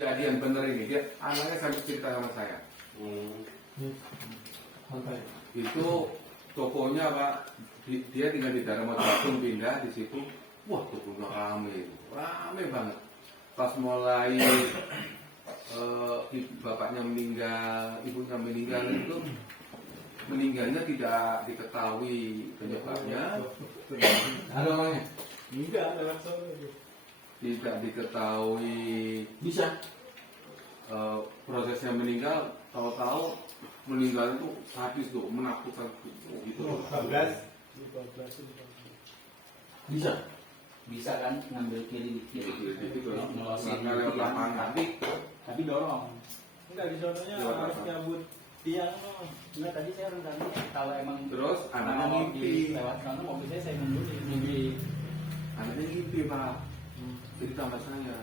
Kejadian bener ini, dia anaknya sampai cerita sama saya. Itu tokonya Pak, dia tinggal di daerah Mojokerto, pindah di situ. Wah, tokonya rame banget. Pas mulai bapaknya meninggal, ibunya meninggal itu meninggalnya tidak diketahui penyebabnya. Ada orangnya? Enggak, langsung. Tidak diketahui Bisa. prosesnya meninggal, tahu-tahu meninggal itu sadis tuh, menakutkan gitu. 15. Bisa. Bisa kan ngambil kiri dikit Gitu ngelosin lewat lapangan. tapi dorong. Enggak, di sononya harus nyabut tiang. Enggak, tadi saya rencananya kalau emang Terus anaknya mau ngimpi, lewat sana mobil saya mundur mimpi. anaknya ngimpi Pak, jadi tambah saya.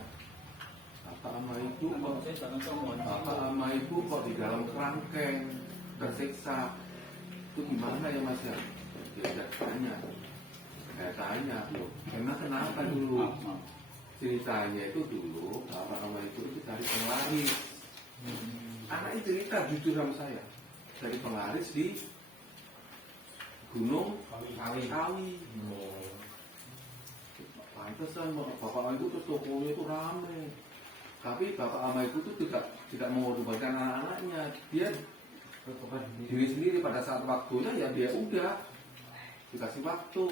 Bapak sama ibu kok, Saya jangan sombong. bapak sama ibu kok di dalam kerangkeng tersiksa. Itu gimana ya Mas ya? Dia saya tanya, loh, emang kenapa dulu? Ceritanya itu dulu bapak sama ibu itu cari penglaris. Anaknya cerita jujur sama saya, dari penglaris di Gunung Kawi. Pantesan bapak sama ibu tuh tokonya itu rame. Tapi bapak sama ibu itu tidak mengorbankan anak-anaknya. Dia diri sendiri pada saat waktunya ya dia udah dikasih waktu.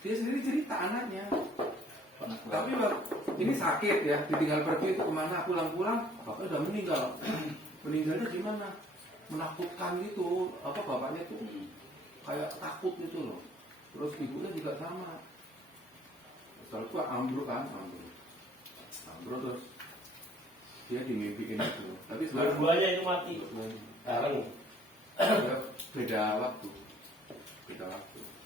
Dia sendiri cerita anaknya. Tapi ini sakit ya, ditinggal pergi itu kemana, pulang-pulang bapaknya udah meninggal. Meninggalnya gimana? Menakutkan gitu. Apa bapaknya tuh kayak takut gitu loh. Terus ibunya juga sama. Setelah itu ambruk terus dia dimimpiin itu. Tapi sekarang Dua-duanya itu mati. Sekarang beda waktu.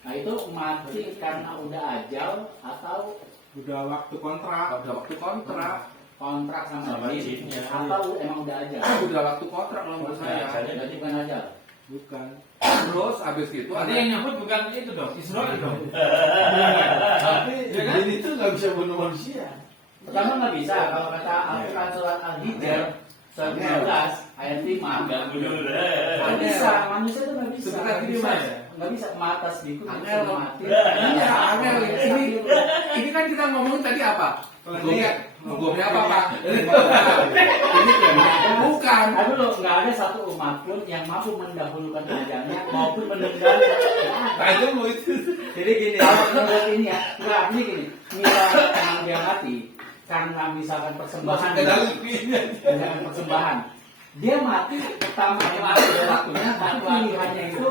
Nah itu mati karena udah ajal atau udah waktu kontrak. Ada waktu kontrak. kontrak sama jin jinnya. atau emang udah ajal? Udah waktu kontrak loh menurut saya. Berarti bukan ajal. Bukan. Terus abis itu Berarti ada yang nyambut bukan itu dong, Israel dong. Tapi Ya kan? jin itu nggak bisa bunuh manusia. Pertama nggak bisa kalau kata Al-Quran surat Al-Hijr 19 ayat 5 Nggak bunuh. nggak bisa, manusia itu nggak bisa. Sebentar gini, Mas. Nggak bisa mata sedikit Angel, mati. iya angel. Ini kan kita ngomongin tadi apa? Hukumnya apa Pak? Ini bukan. Tapi loh, nggak ada satu umat pun yang mampu mendahulukan ajalnya maupun mendengar. Kayaknya mau itu. Jadi gini, kalau menurut ini ya, nggak ini gini. Misalnya emang dia mati karena misalkan persembahan, misalkan persembahan, dia mati pertama mati pada waktunya, tapi pilihannya itu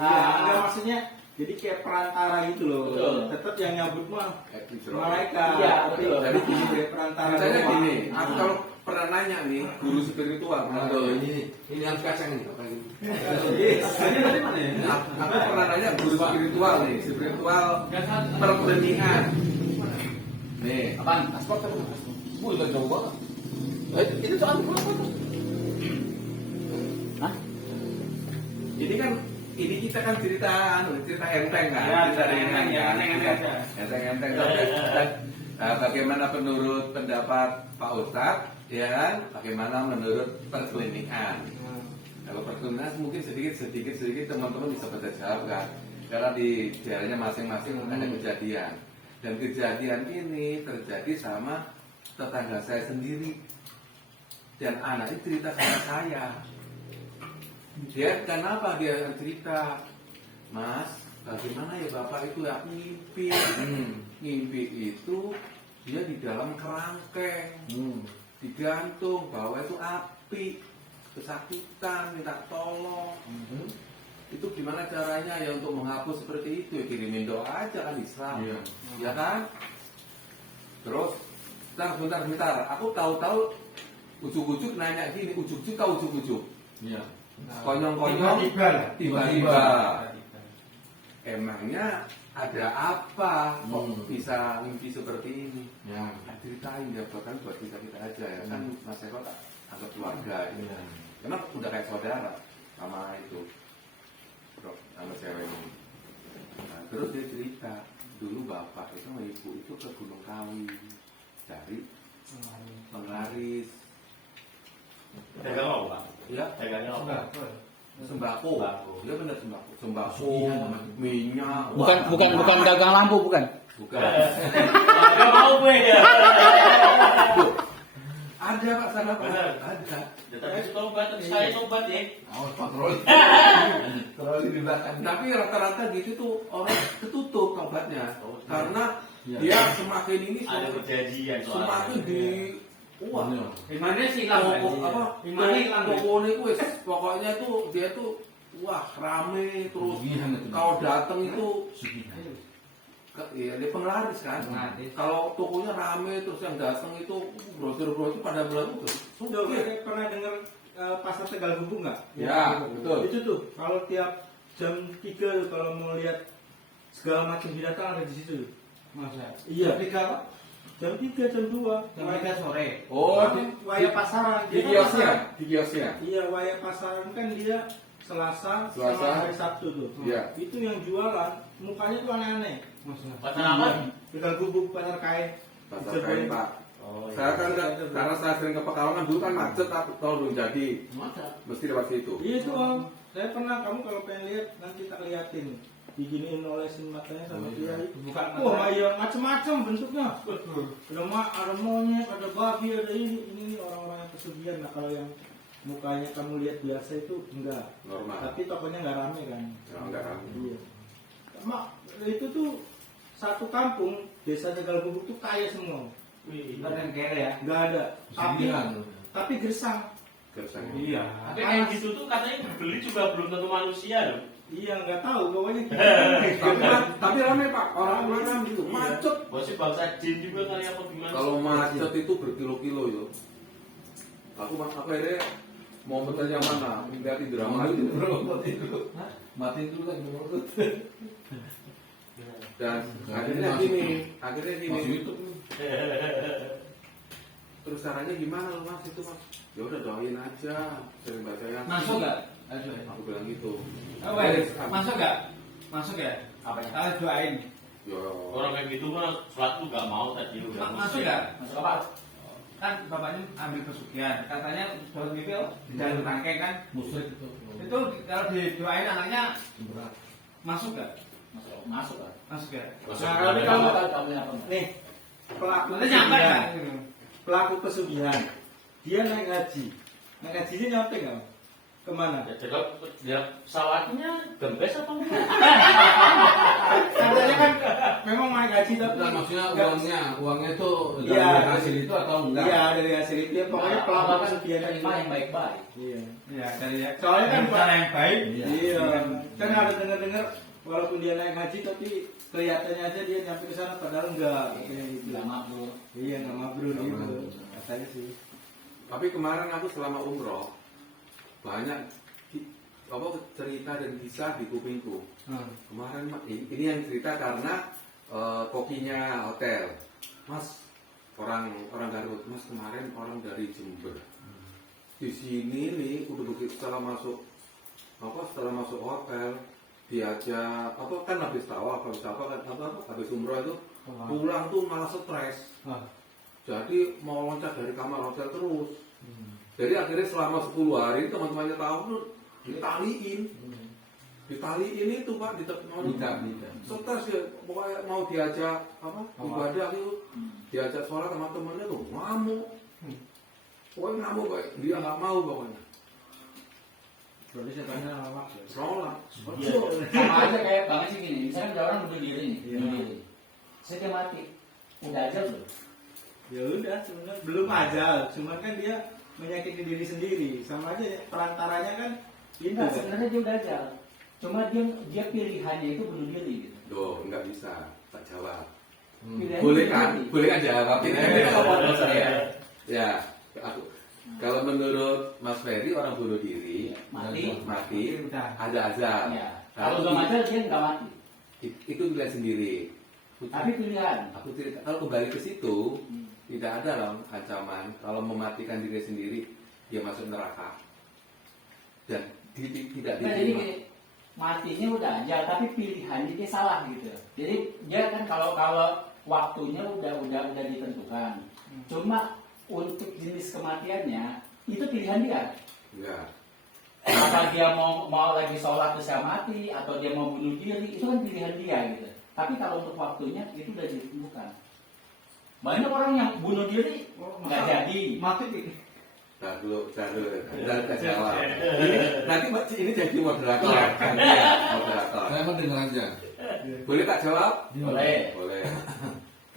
Enggak, maksudnya jadi kayak perantara gitu loh. Betul. Tetap yang nyabut mah Malaikat. malaikat. Iya, betul. Jadi Jadi kayak perantara. Ceritanya doang. gini, aku kalau pernah nanya nih, guru spiritual, Ini harus kacang nih. Ini dari mana ya? aku pernah nanya guru spiritual nih, spiritual perbeningan. Nih, apaan? Aspal kan? Udah jauh banget. Itu soal apa tuh? Hah? ini kan kita kan cerita enteng kan, Ya, cerita ringan ya, kan, enteng. Nah, bagaimana menurut pendapat Pak Ustadz, ya kan? Bagaimana menurut perklinikan? Kalau perklinikan mungkin sedikit teman-teman bisa baca jawab kan, karena di daerahnya masing-masing ada kejadian, dan kejadian ini terjadi sama tetangga saya sendiri, dan anaknya cerita sama saya. Dia kenapa dia cerita, Mas, bagaimana ya Bapak itu ya ngimpi. Ngimpi itu dia di dalam kerangkeng, digantung, bawah itu api, kesakitan, minta tolong. Itu gimana caranya ya untuk menghapus seperti itu? Ya kirimin doa aja kan Islam, ya kan? Terus, bentar, aku tahu-tahu ujuk-ujuk nanya gini, ujuk-ujuk tahu ujuk-ujuk. Konyong-konyong tiba-tiba. Emangnya ada apa kok bisa mimpi seperti ini? Nah, ceritain ya, bahkan buat kita aja ya kan, Mas Eko tak anggap keluarga ya. Emang udah kayak saudara sama itu, sama cewek ini. Nah, terus dia cerita dulu bapak itu sama ibu itu ke Gunung Kawi dari dari Dagang apa, Pak? ya Dagangnya apa? sembako. Sembako. Ya benar sembako. Sembako, minyak. Bukan dagang lampu, bukan. Bukan. Gak mau gue ya. Ada Pak sana Pak. Benar. Ada. Ya, tapi itu tobat, saya tobat ya. Awas patroli. Patroli di belakang. Tapi rata-rata gitu tuh orang ketutup tobatnya. Oh, Karena iya. dia semakin ini Ada perjanjian soalnya. semakin di wah. Gimana sih hilang? Apa? Gimana hilang? Pokoknya itu pokoknya tuh dia tuh wah rame terus Sugihan itu. kalau datang itu Sugihan. ya dia penglaris kan. Penglaris. Kalau tokonya rame terus yang datang itu brosur-brosur pada bilang itu. Udah pernah dengar pasar Tegal Gubuk nggak? Ya, betul. Itu tuh kalau tiap jam 3 kalau mau lihat segala macam binatang ada di situ. Masa? Iya. Tiga apa? Jam 3, jam 2. Jam 3 sore. Oh, waya pasaran. di Dia kan kiosnya, pasaran. di kiosnya. Iya, waya pasaran kan dia Selasa Selasa. sama hari Sabtu tuh. Iya. Itu yang jualan mukanya tuh aneh-aneh. Masa? Pasar apa? Tegal Gubuk, pasar kain. Pasar kain Pak. Oh, iya. Saya kan karena saya sering ke Pekalongan dulu kan macet tapi kalau belum jadi Masa? mesti lewat situ. Iya itu Om. Saya pernah, kamu kalau pengen lihat nanti tak liatin. Diginiin olesin matanya sama dia. Bukan Wah, iya macam-macam bentuknya. Ada monyet, ada babi, ada ini orang-orang yang pesugihan. Nah kalau yang mukanya kamu lihat biasa itu enggak. Normal. Tapi tokonya nggak rame kan? Oh, enggak rame. Iya. Mak, itu tuh satu kampung desa Tegal Gubuk tuh kaya semua. Wih. Bukan yang kere ya? Nggak ada. Sugihan. Tapi gersang. Gersangnya. Iya. Tapi kayak gitu tuh katanya beli juga belum tentu manusia loh. Iya nggak tahu pokoknya. Tapi rame Pak, orang-orang rame gitu, macet. Masih bangsa jin juga kali apa gimana? Kalau macet itu berkilo-kilo itu. Aku akhirnya mau betul yang mana? Lihat drama Mati gitu. dulu, mati dulu. Mati dulu kan menurut. Dan akhirnya Masuk gini. YouTube. Terus caranya gimana lu Mas itu Mas? Ya udah doain aja, sering baca yang Masuk nggak? Ayo. Aku bilang gitu. Oh, baik. Masuk nggak? Masuk ya? Apa ya? Kalau doain. Yo. Orang kayak gitu kan suatu nggak mau tadi udah. Masuk nggak? Masuk apa? Kan bapaknya ambil pesugihan. Katanya daun bibir di dalam tangkai kan. Musrik itu. Itu kalau didoain anaknya Berat. masuk nggak? Masuk kan? Masuk ya? Masuk. Nah, tapi kalau tahu apa? nih pelaku Nanti nyampe pesugihan, nggak? pelaku pesugihan, dia naik haji. Naik hajinya nyampe nggak? Kemana? Ya jadi ya pesawatnya gembes apa enggak? Katanya kan memang naik haji tapi Bukan maksudnya nggak- uangnya itu Iya. dari hasil itu atau enggak? Iya dari hasil itu ya, pokoknya pelaku pesugihan itu. yang baik-baik. Iya. Iya, dari ya. Soalnya kan cara yang baik. Iya. Iya. Kan ada dengar-dengar walaupun dia naik haji tapi kelihatannya aja dia nyampe ke sana padahal enggak. Kayak gitu. Nggak mabrur. Iya nggak mabrur Nggak gitu. mabrur. Katanya sih. Tapi kemarin aku selama umroh banyak cerita dan kisah di kupingku. Kemarin ini yang cerita karena kokinya hotel, Mas orang Garut, Mas kemarin orang dari Jember. Di sini nih udah begitu setelah masuk hotel diajak kan habis tawaf habis umroh itu pulang tuh malah stres. Jadi mau loncat dari kamar hotel terus. Jadi akhirnya selama 10 hari teman-temannya tahu tuh ditaliin itu Pak mau Tidak. stres ya pokoknya mau diajak ibadah itu diajak sholat sama temannya tuh ngamuk pokoknya ngamuk kayak dia nggak mau pokoknya Berarti setannya lama. sholat Sama aja kayak banget sih gini, misalnya ada orang bunuh diri nih, Iya. bunuh diri. Terus dia mati, udah aja belum? Ya udah sebenarnya belum aja, cuman kan dia menyakiti diri sendiri. Sama aja perantaranya kan ini Enggak, sebenarnya dia udah aja. Cuma dia pilihannya itu bunuh diri gitu. Tuh nggak bisa tak jawab Pilihannya boleh bunuh kan diri. jawab ini kan kita ngomong saya ya aku Hmm. kalau menurut Mas Ferry orang bunuh diri Mati. Udah. ada azab Ya. Kalau udah mati dia nggak mati. itu pilihan sendiri Tapi pilihan. aku cerita kalau kembali ke situ Hmm. tidak ada loh ancaman kalau mematikan diri sendiri dia masuk neraka dan tidak Nah, jadi diterima. gini, matinya udah aja, tapi pilihannya dia salah gitu. Jadi dia kan kalau waktunya udah ditentukan. Cuma untuk jenis kematiannya itu pilihan dia. Enggak. Apa dia mau lagi sholat terus mati, atau dia mau bunuh diri, itu kan pilihan dia gitu. Tapi kalau untuk waktunya itu udah ditentukan. Banyak orang yang bunuh diri nggak jadi. Mati nih. Tahu, kita jawab. Nanti ini jadi moderator. Moderator. Saya mau dengar aja. Boleh tak jawab? Boleh. Boleh.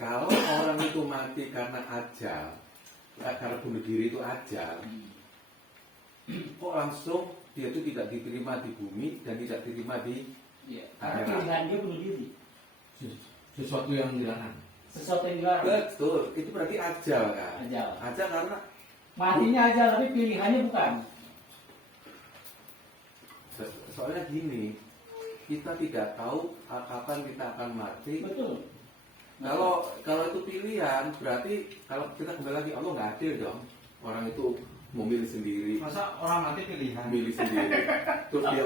Kalau orang itu mati karena ajal, karena bunuh diri itu ajal, kok langsung dia itu tidak diterima di bumi dan tidak diterima di Iya. Karena pilihan dia bunuh diri. Sesuatu yang dilarang. Sesuatu yang dilarang. betul, itu berarti ajal kan? Ajal. Ajal karena Matinya aja, tapi pilihannya bukan. soalnya gini, kita tidak tahu kapan kita akan mati. Betul. Kalau itu pilihan, berarti kalau kita kembali lagi Allah nggak adil dong. Orang itu memilih sendiri, Masa orang mati pilihan? memilih sendiri, terus dia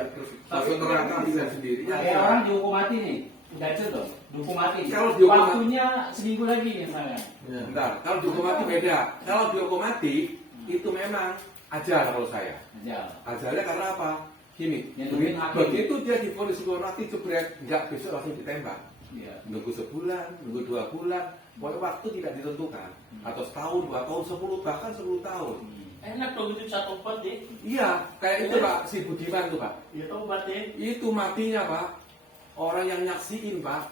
masuk neraka pilihan sendiri. Ya, Kayak orang dihukum mati nih, udah tuh, dihukum mati. Kalau dihukum waktunya seminggu lagi misalnya. bentar, kalau dihukum mati beda. Kalau dihukum mati itu memang ajal kalau saya. Ajal. Ajalnya karena apa? Gini, Yang nungguin hakim. begitu dia divonis hukuman mati jebret, nggak besok langsung ditembak. Iya. Nunggu sebulan, nunggu 2 bulan, pokoknya waktu tidak ditentukan. Atau setahun, 2 tahun, 10, bahkan 10 tahun. Enak dong itu bisa tobat deh. Iya, kayak itu Pak, si Budiman tuh Pak. Ya tobat deh. Itu matinya Pak, orang yang nyaksiin Pak,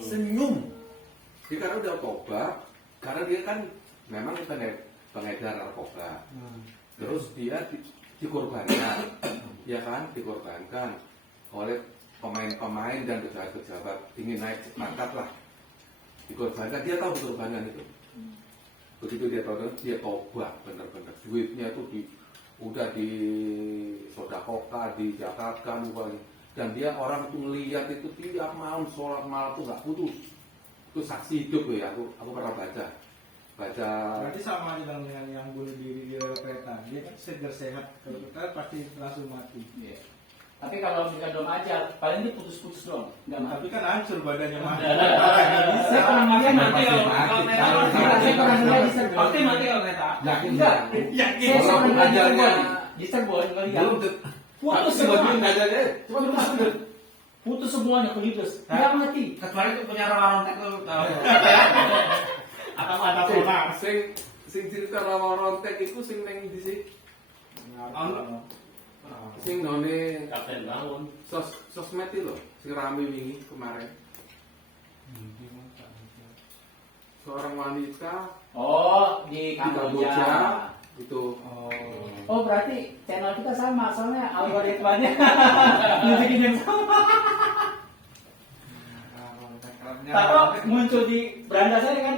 senyum. Dia karena udah tobat, karena dia kan memang pengedar narkoba. Terus dia dikorbankan, ya kan, dikorbankan oleh pemain-pemain dan pejabat-pejabat ingin naik pangkat lah. Dikorbankan, dia tahu dikorbankan itu. Begitu dia tahu, dia tobat bener-bener. Duitnya itu udah di sodakoka, di Jakarta, dan dia orang itu melihat itu tiap malam sholat malam itu nggak putus. Itu saksi hidup ya, aku pernah baca. Berarti sama aja dengan yang bunuh diri di rel kereta. Dia kan segar sehat, kalau kita pasti langsung mati. Iya. Tapi kalau misalkan belum ajal, paling dia putus-putus doang, nggak mati. Tapi kan hancur badannya mati. Saya pernah ngeliat Mati kalau Saya pernah ngeliat di Cirebon. Pasti mati kalau kereta. Yakin Enggak. Yakin. Saya pernah ngeliat di ajalnya Cirebon. Di Cirebon ngeliat. Putus sebagian semua. ajalnya cuma Putus semuanya putus. Nggak mati. Kecuali itu punya rawa rontek tuh. Atau ada sonar. Sing cerita rawa rontek itu sing neng di sini, sing none Kapten bangun. sosmed itu loh, sing rame wingi kemarin. Seorang wanita Oh, di di Kamboja Kamboja. itu Oh, berarti channel kita sama, soalnya algoritmanya nunjukin yang sama. Tahu muncul di beranda saya kan,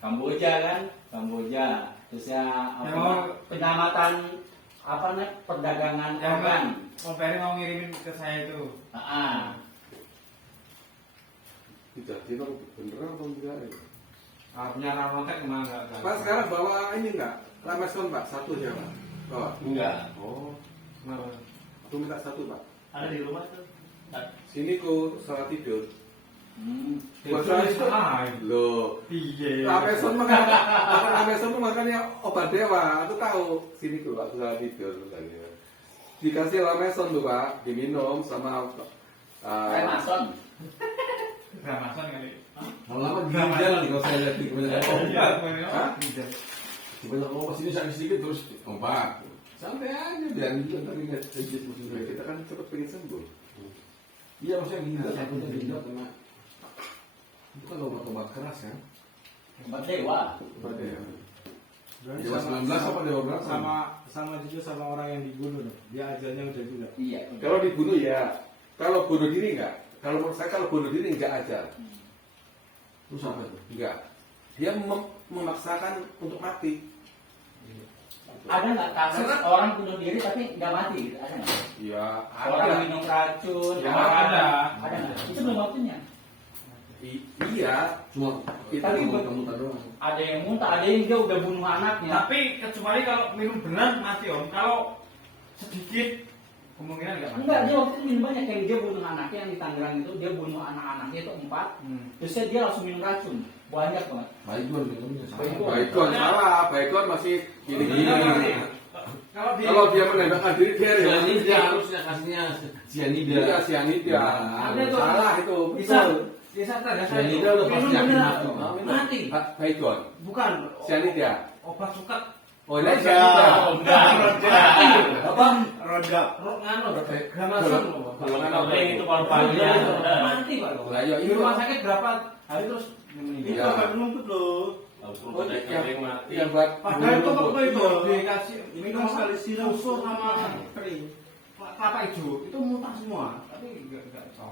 Kamboja kan, Kamboja. Terus ya penyelamatan apa nih perdagangan organ. Om Ferry mau ngirimin ke saya itu. tidak itu beneran atau enggak ya? Punya rontek emang enggak? Pak sekarang bawa ini enggak? Rameson Pak, satu ya Pak? Bawa? Enggak. Oh, aku minta satu Pak. Ada di rumah tuh. Sini ku salat tidur. Puasa itu Loh, iya. Rameson makan Rameson tuh makannya obat dewa. Aku tahu. Sini tuh Pak, salat tidur misalnya. Dikasih Rameson tuh Pak, diminum sama Remason. Ramasan kali. lama ginjal nih kalau saya lihat di kebanyakan Hah? kebanyakan obat sini sakit sedikit terus obat. Santai aja biar juga tadi nggak sedikit Nah, kita kan cepet pengen sembuh. Iya maksudnya ginjal satunya ginjal kena. Itu kan obat-obat keras kan? Obat dewa. Obat dewa. Dewa 19 apa dewa berapa? Sama juga sama orang yang dibunuh. Dia ajalnya udah juga. Iya. Kalau dibunuh ya, kalau bunuh diri enggak. Kalau menurut saya kalau bunuh diri enggak aja. Terus apa tuh? Enggak. Dia memaksakan untuk mati. Ada nggak kasus orang bunuh diri tapi nggak mati? Gitu? Ada nggak? Ya, Orang minum racun. Ya, orang- ada. Ada nggak? Itu belum waktunya. Iya. Cuma Itu Tapi muntah doang. Ada yang muntah, ada yang dia udah bunuh anaknya. Tapi kecuali kalau minum benar mati Om. Kalau sedikit kemungkinan enggak mati. Enggak, dia waktu itu minum banyak. Kayak dia bunuh anaknya yang di Tangerang itu, dia bunuh anak-anaknya itu 4. Terus dia langsung minum racun. banyak banget. Baygon minumnya sama. Baikon salah, Baikon masih gini-gini. Kalau Kalau dia menembakkan diri dia Sianida dia harusnya kasihnya sianida. Iya, sianida. Ada tuh. Salah itu. bisa Betul. bisa ada Sianida udah pasti yakin mati. mati. Baikon. Bukan Sianida. obat suka Oh, ini sianida. apa roda ngano gramason Golongan Kalau apa yang itu paru-parunya. mati pak Lah, ya, di itu. rumah sakit berapa hari terus ini Iya. kan menuntut loh. Oh, Yang mati. yang buat Padahal itu bulu waktu itu rambut. dikasih minum sekali sirup susu sama kering kelapa hijau itu muntah semua tapi enggak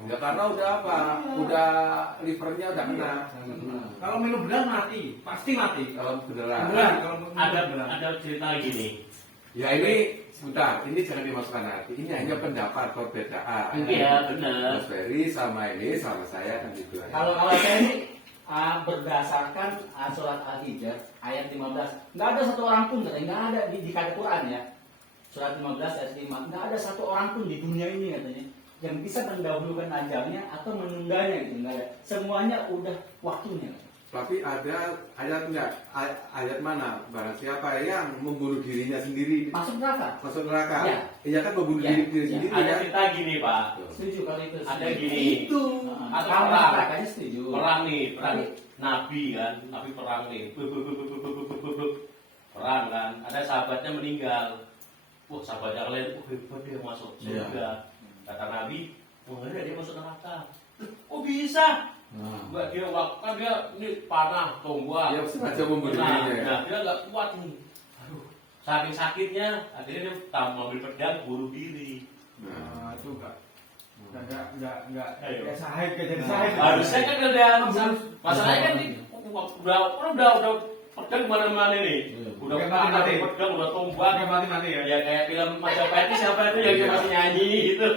Ya karena udah apa? Udah livernya udah kena. kalau minum benar mati pasti mati Kalau beneran. benar kalau minum Ada benar ada cerita gini. Ya ini sebentar, ini jangan dimasukkan hati. Ini hanya pendapat perbedaan. Iya benar. Mas Ferry sama ini sama saya kan gitu. Kalau saya ini berdasarkan surat Al-Hijr ayat 15, nggak ada satu orang pun katanya, nggak ada di kitab Quran ya. Surat 15 ayat 5, nggak ada satu orang pun di dunia ini katanya yang bisa mendahulukan ajalnya atau menundanya gitu, nggak ada. Semuanya udah waktunya. Tapi ada ayat enggak? Ayat mana? Barang siapa yang membunuh dirinya sendiri Masuk neraka. masuk neraka? Ya. Iya kan membunuh Ya. diri Ya. sendiri Ada kan? cerita gini Pak. Setuju kalau itu. Ada setuju. gini. Itu. Atau Kalau perang. masuk nerakanya setuju. Perang nih, perang Tapi- Nabi kan, Nabi perang nih. Perang kan, ada sahabatnya meninggal. Wah sahabatnya kalian, hebat dia masuk surga. Kata Nabi, enggak dia masuk neraka. Kok bisa? Enggak dia kan dia ini panah, tombak. Dia sengaja membunuh Nah, dirinya ya. nah, dia nggak kuat nih. Aduh, saking sakitnya, akhirnya dia ambil pedang bunuh diri. Nah, itu enggak Ayo. sahih jadi sahih Harusnya kan ada masalahnya kan udah pedang kemana-mana nih. Iya. Udah Udah panah, mati-mati. pedang, udah tombak. mati ya Ya kayak film Majapahit siapa itu yang dia Iya. masih nyanyi gitu.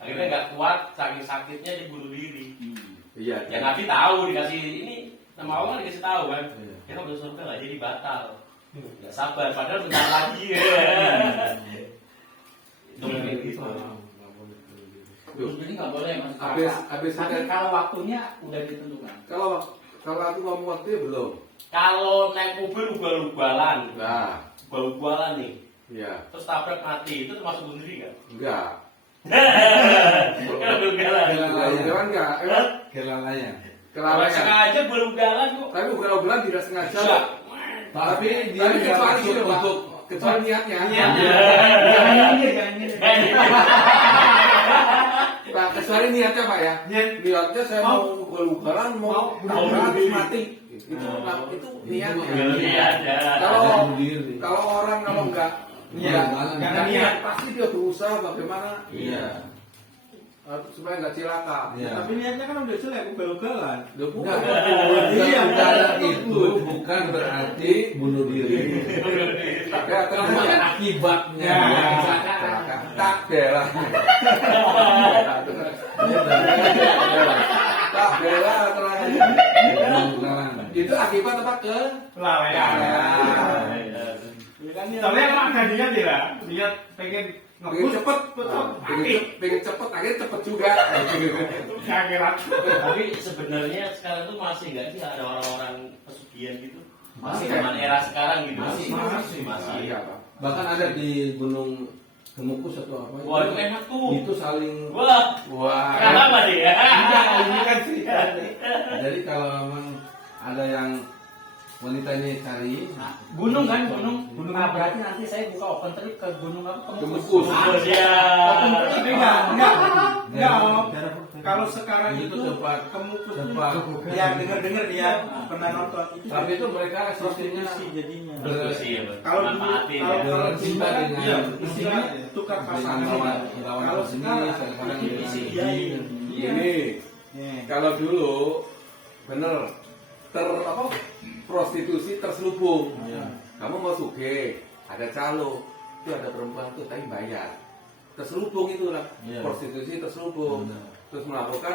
Akhirnya nggak kuat, saking sakitnya dia bunuh diri. iya. Ya Nabi tahu dikasih ini sama Allah dikasih tahu kan. Iya. Kita masuk surga nggak jadi batal. Nggak sabar, padahal bentar lagi ya. Itu kayak gitu. Tuh. Jadi nggak boleh masuk Habis Tapi ada- kalau waktunya udah ditentukan. Kalau aku ngomong waktu belum. Kalau naik mobil ugal-ugalan, Nah, ugal-ugalan nih, iya. terus tabrak mati, itu termasuk bunuh diri kan? Enggak. Kalau ugal-ugalan. Ugal-ugalan enggak. Emang Kelalaian. Kalau kelalaian. sengaja ugal-ugalan kok. Tapi ugal-ugalan tidak sengaja. Bisa. Tapi dia Tapi nggak kecuali maksud itu, Pak. untuk Kecuali niatnya. Niatnya. Pak, kecuali niatnya Pak ya. Niatnya saya mau ugal-ugalan, mau bunuh mati. Itu niatnya. Iya, ada. Kalau bunuh diri. kalau orang kalau enggak Niat. enggak Jangan niat, niat. pasti dia berusaha bagaimana Iya. supaya enggak cilaka. Iya. tapi niatnya kan udah jelek ugal-ugalan Loh, Enggak, bukan. Iya, ugal-ugalan betul. itu bukan berarti bunuh diri. Ya, terus Akibatnya. Ya. cilaka. Tak bela. Tak bela terang. Ugal-ugalan. Itu akibat apa ke? lalaian Ya. tapi emang ada niat ya niat pengen Pengen ngebut cepet, mati pengen cepet, akhirnya cepet juga. akhirat Tapi sebenarnya sekarang tuh masih nggak sih ada orang-orang pesugihan gitu? Masih Masih. zaman era sekarang gitu? Masih. Iya, Pak. Bahkan ada di Gunung Kemukus atau apa? Wah itu enak tuh. Itu saling. Wah, Wah. kenapa nih ya? ini kan cerita Jadi kalau memang ada yang wanita ini cari, Gunung kan, gunung. Nah, berarti nanti saya buka open trip ke gunung apa? Kemukus. Oh, ya. tapi enggak kalau sekarang itu itu tempat kemukus tempat. ya dengar dia pernah nonton itu Tapi itu mereka sistemnya prostitusi jadinya Prostitusi ya, Bang. kalau dulu Manfaatin ya. kalau Cinta dulu kan dengan- iya istilahnya tukar pasangan lawan kalau sini, sekarang sekarang itu dengan disediain iya Ini Nih. kalau dulu bener prostitusi terselubung. Kamu mau suge, ada calo, itu ada perempuan tuh tapi bayar. Terselubung itu lah, Iya. prostitusi terselubung. Benar. Terus melakukan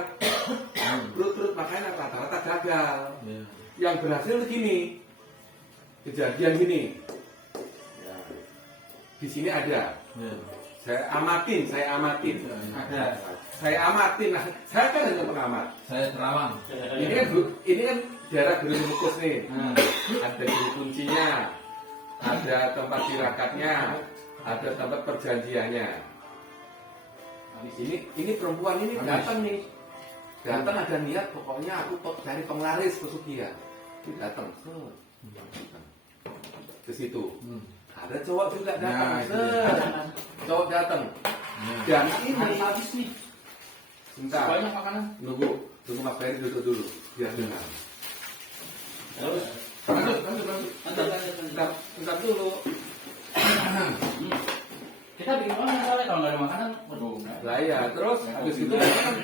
perut makanya rata-rata gagal. Ya. Yang berhasil gini, kejadian gini. Ya. Di sini ada Ya. Saya amatin. Ada. Saya amatin. Nah, saya kan hanya pengamat. Saya terawang. Ini kan daerah Gunung Lukus nih. Nah, Ada juru kuncinya, ada tempat tirakatnya, ada tempat perjanjiannya. Ini perempuan ini datang nih. Datang ada niat, pokoknya aku cari penglaris pesugihan. Ini datang, ke situ. Ada cowok juga datang, Nah, itu cowok datang. Dan ini Harus habis nih. sebentar, Banyak makanan. nunggu Mas Ferry duduk dulu, biar dengar. Terus Bentar dulu. Kita bikin orang soalnya kalau nggak ada makanan, waduh. Lah ya, terus habis itu kan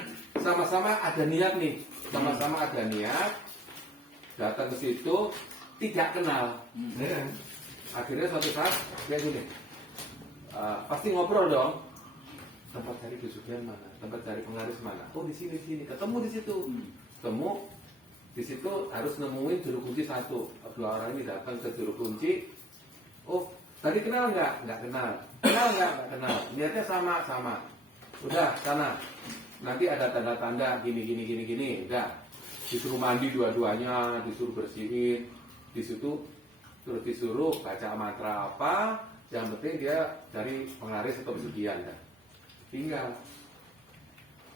sama-sama ada niat nih, sama-sama ada niat datang ke situ tidak kenal. Ya. Akhirnya suatu saat kayak gini, pasti ngobrol dong. Tempat cari pesugihan mana? Tempat cari penglaris mana? Oh di sini, ketemu di situ. Ketemu di situ harus nemuin juru kunci satu. Dua orang ini datang ke juru kunci. Oh tadi kenal nggak? Nggak kenal. Kenal nggak? Nggak kenal. Niatnya sama. Udah sana. Nanti ada tanda-tanda gini. Udah. Disuruh mandi dua-duanya, disuruh bersihin. Di situ terus disuruh baca mantra apa. Yang penting dia cari penglaris atau pesugihan ya. Tinggal.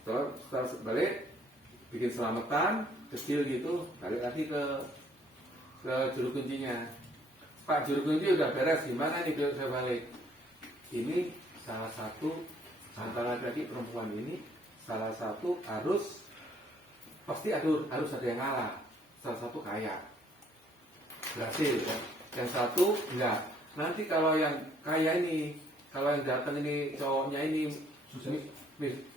Terus balik bikin selamatan kecil gitu, balik lagi ke juru kuncinya. Pak juru kunci udah beres, gimana nih saya balik? Ini salah satu antara laki perempuan ini, salah satu harus pasti harus ada yang ngalah. Salah satu kaya, berhasil. Yang satu enggak. Nanti kalau yang kaya ini, kalau yang datang ini cowoknya ini,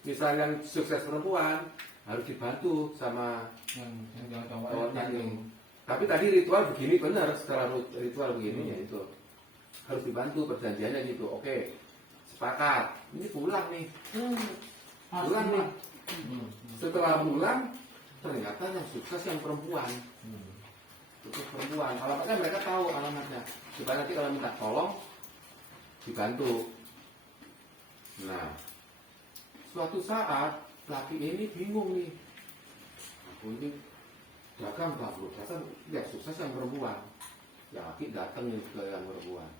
misalnya yang sukses perempuan harus dibantu sama Yang cowoknya ini. Tapi tadi ritual begini benar, secara ritual begini ya itu harus dibantu, perjanjiannya gitu. Oke, sepakat. Ini pulang nih, pulang nih. Setelah pulang ternyata yang sukses yang perempuan. Sukses perempuan. Alamatnya mereka tahu alamatnya. Supaya nanti kalau minta tolong dibantu. Nah, suatu saat laki ini bingung nih. Aku ini dagang bangkrut, ya sukses yang perempuan. Yang laki datang nih ke yang perempuan.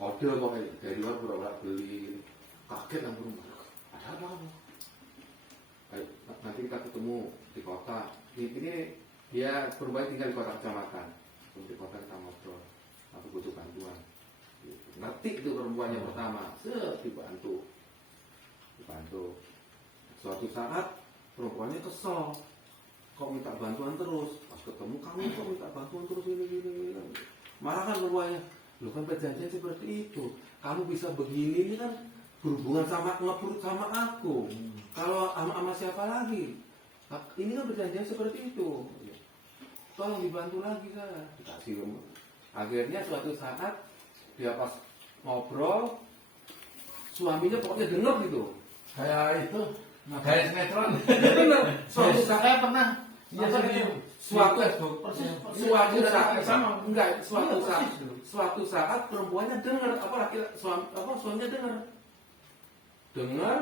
Kode pokoknya dari luar pura-pura beli, kaget yang perempuan. Ada apa kamu? Ayo, nanti kita ketemu di kota. Ini dia perempuan tinggal di kota kecamatan. Di kota kita ngobrol. Aku butuh bantuan. Ngerti itu perempuan yang pertama. Dibantu. Suatu saat perempuannya kesel. Kok minta bantuan terus? Pas ketemu kamu kok minta bantuan terus ini. Marah kan perempuannya. Lu kan perjanjian seperti itu. Kamu bisa begini ini kan berhubungan sama ngebrut sama aku. Kalau sama siapa lagi? Ini kan perjanjian seperti itu. Tolong dibantu lagi saya. Dikasih. Akhirnya suatu saat dia pas ngobrol, suaminya pokoknya denger gitu. Kayak itu, kayak sinetron. Bener. Suatu saat Saya pernah. Iya, saya suatu saat perempuannya dengar suaminya dengar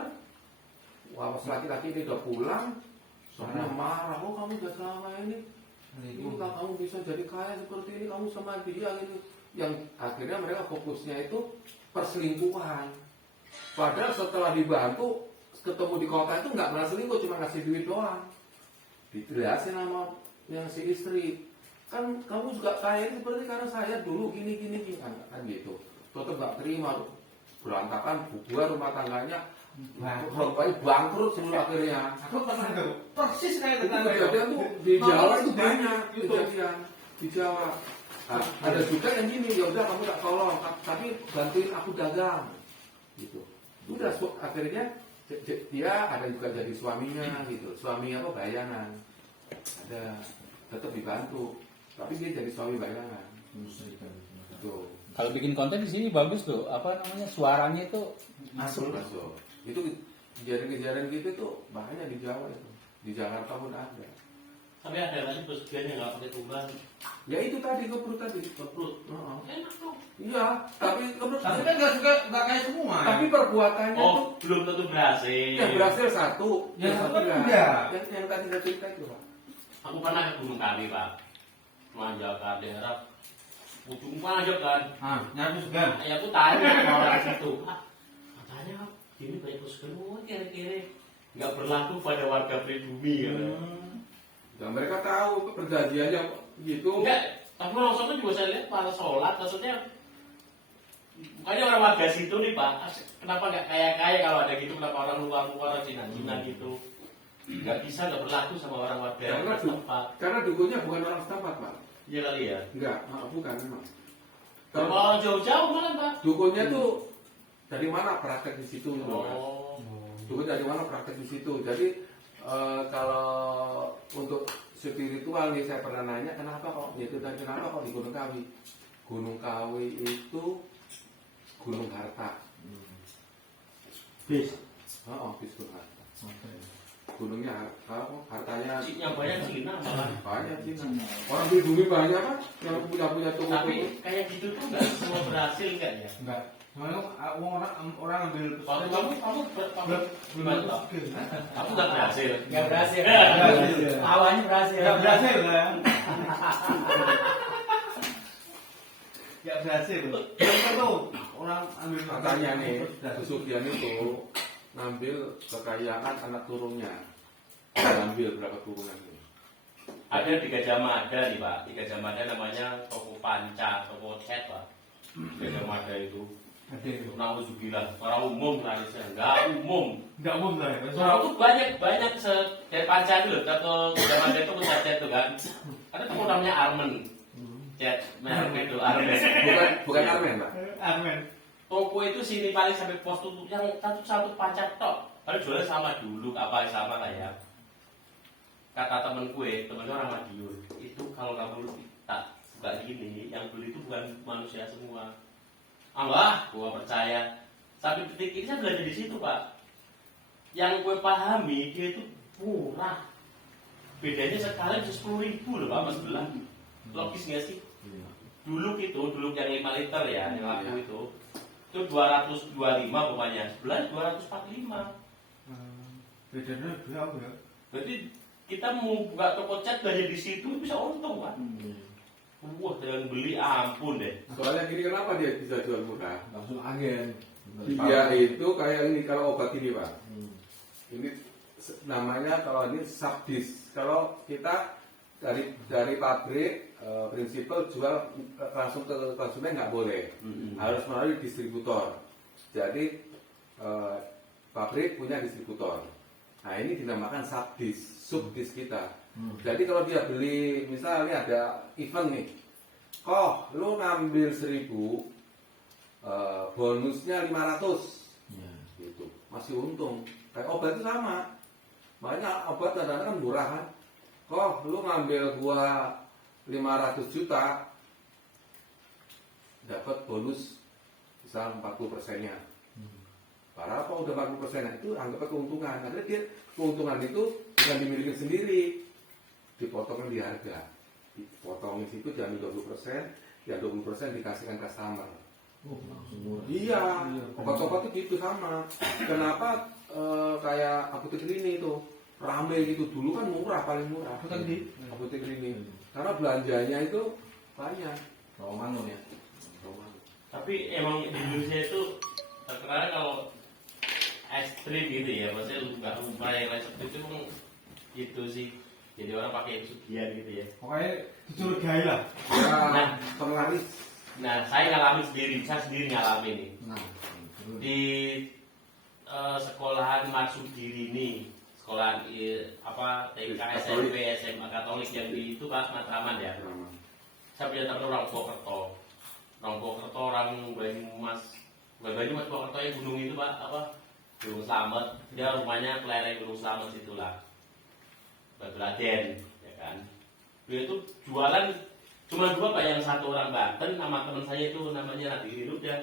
wah pas laki-laki ini udah pulang suaminya marah, oh kamu udah selama ini kamu bisa jadi kaya seperti ini, kamu sama dia gitu. Yang akhirnya mereka fokusnya itu perselingkuhan, padahal setelah dibantu ketemu di kota itu nggak pernah selingkuh, cuma ngasih duit doang. Dijelasin sama yang si istri, kan kamu juga kaya ini seperti karena saya dulu gini kan gitu. Tetap nggak terima, berantakan bubar rumah tangganya, perempuannya bangkrut semua akhirnya. Aku pernah tuh. Persis kayak Itu kejadian tuh di Jawa itu banyak kejadian di Jawa. Nah, ada juga yang gini, ya udah kamu tak tolong, tapi bantuin aku dagang, gitu. Udah akhirnya dia ada juga jadi suaminya gitu, suami apa bayangan, ada tetap dibantu, tapi dia jadi suami bayangan. Tuh. Kalau bikin konten di sini bagus tuh, apa namanya suaranya itu Masuk. Itu kejadian-kejadian gitu tuh banyak di Jawa itu, di Jakarta pun ada. Tapi ada lagi pesugihan yang nggak pakai tumbal. Ya itu tadi keprut tadi. Keprut. Heeh. Enak dong. Iya, tapi Tapi kan nggak kayak semua. tapi perbuatannya tuh Oh, belum tentu berhasil. yang berhasil satu, Yang satu satu enggak. enggak. Yang tadi saya cerita itu, Pak. Aku pernah ke Gunung Kawi, Pak. Menanjakan daerah ujung panjang kan. Ah, nyatu segan. Ya aku tanya sama orang situ. Ah, katanya ini banyak semua kira-kira nggak berlaku pada warga pribumi ya. Dan mereka tahu perjanjiannya gitu. Enggak, tapi langsung juga saya lihat para sholat, maksudnya bukannya orang warga situ nih Pak, kenapa nggak kaya-kaya kalau ada gitu, kenapa orang luar-luar Cina-Cina gitu nggak bisa, nggak berlaku sama orang warga Karena setempat. karena dukunnya bukan orang setempat, Pak. Iya kali ya. Enggak, bukan memang. Kalau jauh-jauh malah Pak. Dukunnya tuh dari mana praktek di situ, gitu, Mas. Oh, Dukun dari mana praktek di situ. Jadi kalau untuk spiritual nih saya pernah nanya kenapa kok itu dan kenapa kok di Gunung Kawi. Gunung Kawi itu gunung harta. Bis. Oh, bis gunung harta. Gunungnya hartanya yang banyak Cina malah. banyak sih. Orang pribumi banyak kan yang punya toko. Tapi kayak gitu tuh nggak semua berhasil kan ya. Enggak. Soalnya orang ambil Waktu kamu gimana Pak? Kamu nggak berhasil. Nggak berhasil. berhasil. Awalnya berhasil. Enggak berhasil kan? Enggak berhasil. Yang tahu orang ambil Katanya nih, Sugian itu ngambil kekayaan anak turunnya. Ngambil berapa turunan ini? Ada di Gajah Mada nih Pak. Di Gajah Mada namanya toko panca, toko cat Pak. Gajah Mada itu. ada itu. Nauzubillah, orang umum larisnya, nggak umum. Enggak umum lah ya. Orang tuh banyak kayak panca itu loh, atau Gajah Mada itu punya cat tuh kan. Ada toko namanya Armen. Cat merek itu Armen. Bukan Armen, Pak. Amin. Toko itu sini paling sampai pos tutup yang satu panca tok. Padahal jualnya sama dulu, apa sama lah ya. Kata temen gue, temennya orang Madiun, itu kalau kamu tak buka gini, yang beli itu bukan manusia semua. Allah, gua percaya. Sampai detik ini saya belajar di situ, Pak. Yang gue pahami, dia itu murah. Bedanya sekali bisa 10.000 loh, Pak, mas belah. Logis nggak sih? Dulu yang 5 liter ya, yang laku itu 225 pokoknya. Sebelah 245. Bedanya berapa ya? Berarti kita mau buka toko cat belajar di situ bisa untung, Pak. Wah, dengan beli ampun deh. Soalnya gini, kenapa dia bisa jual murah? Langsung agen. Dia itu kayak ini, kalau obat ini, Pak. Ini namanya kalau ini subdis. Kalau kita dari pabrik prinsipal jual langsung ke konsumen nggak boleh, harus melalui distributor. Jadi pabrik punya distributor. Nah ini dinamakan subdis kita. Jadi kalau dia beli, misalnya ada event nih, lu ngambil 1.000, bonusnya 500, gitu, masih untung. Kayak obat itu sama, banyak obat kadang-kadang kan murah kan. Lu ngambil gua 500 juta, dapat bonus misal 40%-nya. Para apa udah 40%-nya itu anggapnya keuntungan. Karena dia keuntungan itu bukan dimiliki sendiri, dipotongin di harga, dipotongin situ diambil 20%, yang 20% dikasihkan customer. Langsung murah. Iya, obat-obat itu gitu sama. Kenapa kayak apotek ini itu rame gitu, dulu kan murah, paling murah. Apotek ini, karena belanjanya itu banyak. Romangun ya. Tapi emang di Indonesia itu terkenal kalau ekstrim gitu ya, maksudnya nggak lupa yang lain seperti itu emang gitu sih. Jadi orang pakai pesugihan gitu ya. Pokoknya dicurigai lah. Ya, penglaris. Nah, saya sendiri ngalamin nih. Nah, Di sekolahan Marsudiri ini, sekolahan TK, SMP, SMA Katolik yang di itu Pak Matraman ya. Saya punya teman orang Purwokerto. Orang Purwokerto, orang Banyumas. Bukan Banyumas, Purwokerto yang gunung itu Pak, Gunung Slamet. Dia rumahnya kelereng Gunung Slamet situlah. Baladen, ya kan. Dia itu jualan cuma dua Pak, yang satu orang Banten sama teman saya itu namanya Nadi Hidup ya.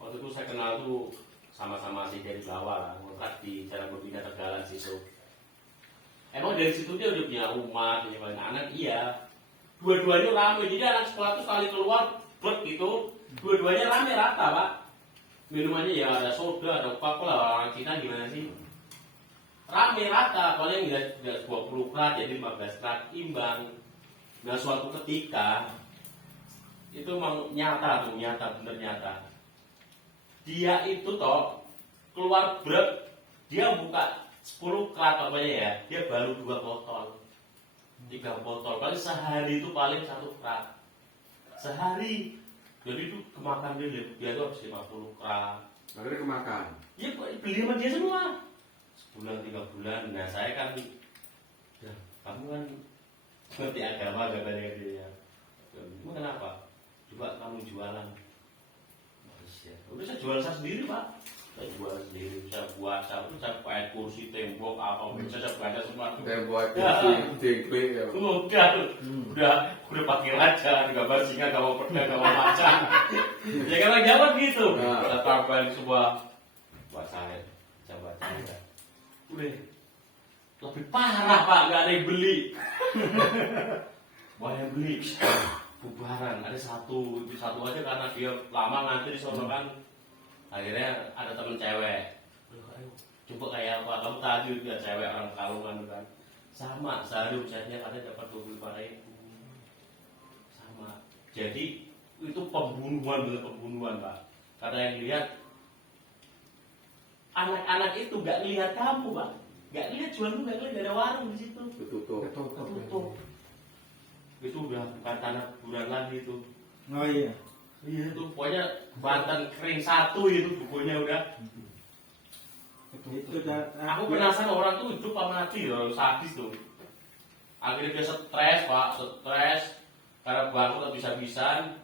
Waktu itu saya kenal tuh sama-sama si dari Jawa lah, ngontrak di Jalan Berbina Tegalan situ. Emang dari situ dia udah punya rumah, punya banyak anak, iya. Dua-duanya ramai, jadi anak sekolah tuh sekali keluar, blek gitu, Dua-duanya rame rata pak. Minumannya ya ada soda, ada Coca-Cola. Orang Cina gimana sih? Rame rata, paling nggak 20 krat, jadi 15 krat imbang. Nah suatu ketika itu memang nyata bener nyata. Dia itu toh keluar brek, dia buka 10 krat pokoknya ya, dia baru 2 botol, 3 botol, paling sehari itu paling 1 krat, sehari. Jadi itu kemakan dia tuh habis 50 krat. Akhirnya kemakan. Ya beli sama dia semua. Sebulan 3 bulan. Nah saya kan, ya, kamu kan ngerti agama katanya dia. Kamu kenapa? Coba kamu jualan. Ya. Udah saya jual saya sendiri pak. Saya jual sendiri. Saya puasa. Saya pakai kursi tembok apa. Bisa saya baca semua. Tembok, Ya. DP ya. Udah pakai raja, gambar singa, gambar pedang, gambar macan. Ya kan jawab gitu. Nah. Kita tambahin semua. Buat saya, coba ya. Udah lebih parah pak, nggak ada yang beli. Wah yang beli bubaran, ada satu aja karena dia lama ngantri sono kan. Akhirnya ada temen cewek. Ayo, coba kayak apa? Kamu tadi udah cewek orang Kalungan kan. Sama, sehari omsetnya katanya dapat 25.000. Sama. Jadi itu pembunuhan pak. Karena yang lihat anak-anak itu nggak lihat kamu pak, nggak lihat jual lu, nggak lihat ada warung di situ. Tutup. Tutup. Itu udah bukan tanah kuburan lagi itu. Oh iya. Iya itu pokoknya Banten kering satu itu bukunya udah. Itu Aku penasaran orang tuh hidup apa mati loh, sadis tuh. Akhirnya dia stres pak, karena bangkrut bisa-bisan,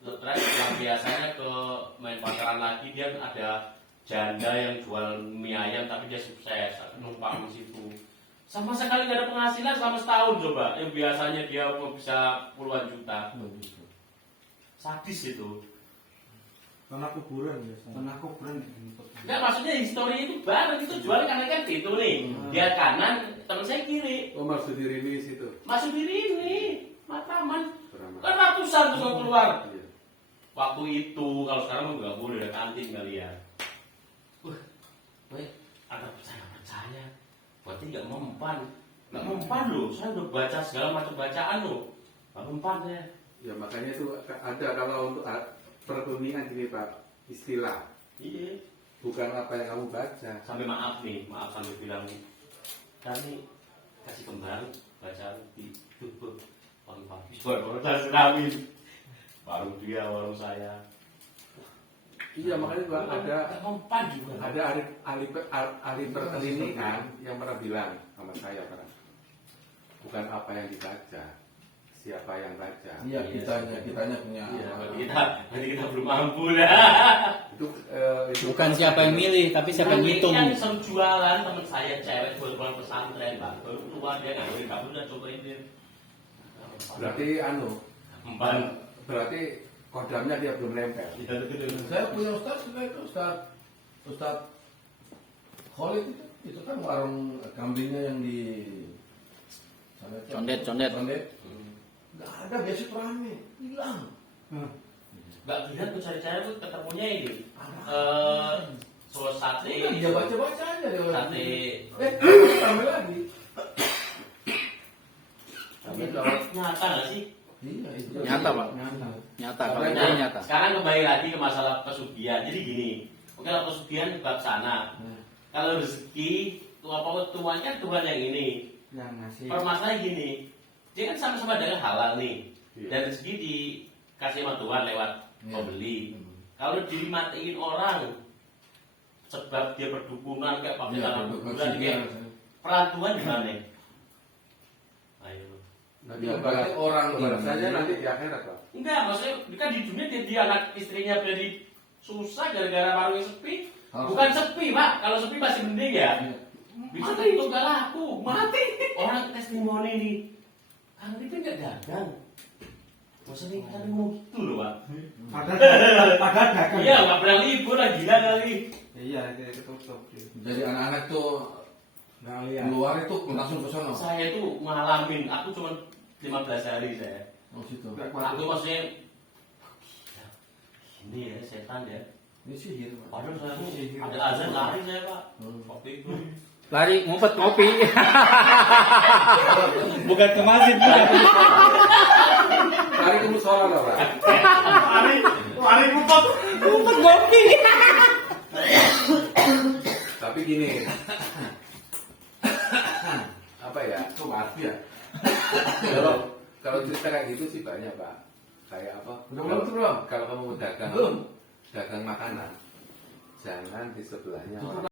stres yang biasanya ke main pasaran lagi dia ada janda yang jual mie ayam tapi dia sukses, numpang di situ. Sama sekali nggak ada penghasilan selama setahun coba. Yang biasanya dia bisa puluhan juta. Sadis itu. tanah kuburan biasanya. Tanah kuburan. Enggak maksudnya histori itu bareng itu jualnya karena kan gitu nih. Dia kanan, teman saya kiri. Oh masuk diri ini situ. Masuk diri ini, Matraman. Beramal. Kan ratusan tuh yang keluar. Iya. Waktu itu kalau sekarang nggak boleh ada kantin kali ya. Ada percaya. Berarti nggak mempan loh. Saya udah baca segala macam bacaan loh. Nggak mempan ya. Ya makanya itu ada kalau untuk perkuningan gini Pak, istilah. Iya. Bukan apa yang kamu baca. Sampai maaf sampai bilang kami kasih kembali bacaan di tubuh pagi-pagi. Baru tsunami. Baru dia, baru saya. Iya makanya juga ada mempan juga. ada ahli perkelinikan yang pernah bilang sama saya pernah. Bukan apa yang dibaca, siapa yang baca. Iya, kitanya punya. Iya, berarti kita belum mampu lah. Itu Bukan siapa yang milih, tapi siapa yang ngitung. Yang seru jualan teman saya cewek jual pesantren, Pak. Baru keluar dia ngajarin kamu udah cobain dia. berarti Mempan. berarti kodamnya dia belum nempel. Saya punya ustaz juga itu Ustaz Khalid itu kan warung kambingnya yang di Condet. Nggak ada, biasa itu rame, hilang. Nggak lihat tuh cari-cari tuh ketemunya ini. Soal sate. Dia baca aja dia. Sate. Rame lagi. Nyata nggak sih? Iya, itu. Nyata, Pak. Nyata, kalau ini nyata. Sekarang kembali lagi ke masalah pesugihan. Jadi gini, oke lah pesugihan bab sana. Kalau rezeki, tuanya kan Tuhan yang ini. Yang ngasih. Permasalahan gini, dia kan sama-sama dengan halal nih. Iya. Dan rezeki dikasih sama Tuhan lewat pembeli. Kalau dimatiin orang, sebab dia berdukungan kayak pakai tanah kuburan, kayak peran Tuhan gimana? Ayo. Nanti Ya, balas berarti orang balas ini- saja nanti di akhirat Pak. Enggak, maksudnya kan di dunia dia anak istrinya jadi susah gara-gara warungnya sepi. Bukan sepi pak, kalau sepi masih mending ya. Bisa itu nggak laku, mati. Orang testimoni nih, Kang Ripin nggak dagang. Maksudnya kan mau gitu loh pak. Padahal dagang. Iya, nggak pernah libur lah gila kali. Iya, ketutup. Jadi anak-anak tuh Nggak lihat. keluar itu langsung ke sana. Saya tuh ngalamin, aku cuma 15 hari saya. Oh situ. Nggak kuat. Aku maksudnya Ini ya setan ya. Ini sihir. Pak. Padahal saya tuh Sihir. ada azan lari saya pak. Waktu itu. Lari ngumpet ngopi. Bukan ke masjid juga. Lari ke musola lah Pak. Lari ngumpet. Ngumpet ngopi. Tapi gini, apa ya? Itu mati ya. Kalau cerita kayak gitu sih banyak Pak. Kayak apa? Udah belum tuh, Bro? Kalau kamu dagang Belum. dagang makanan, jangan di sebelahnya orang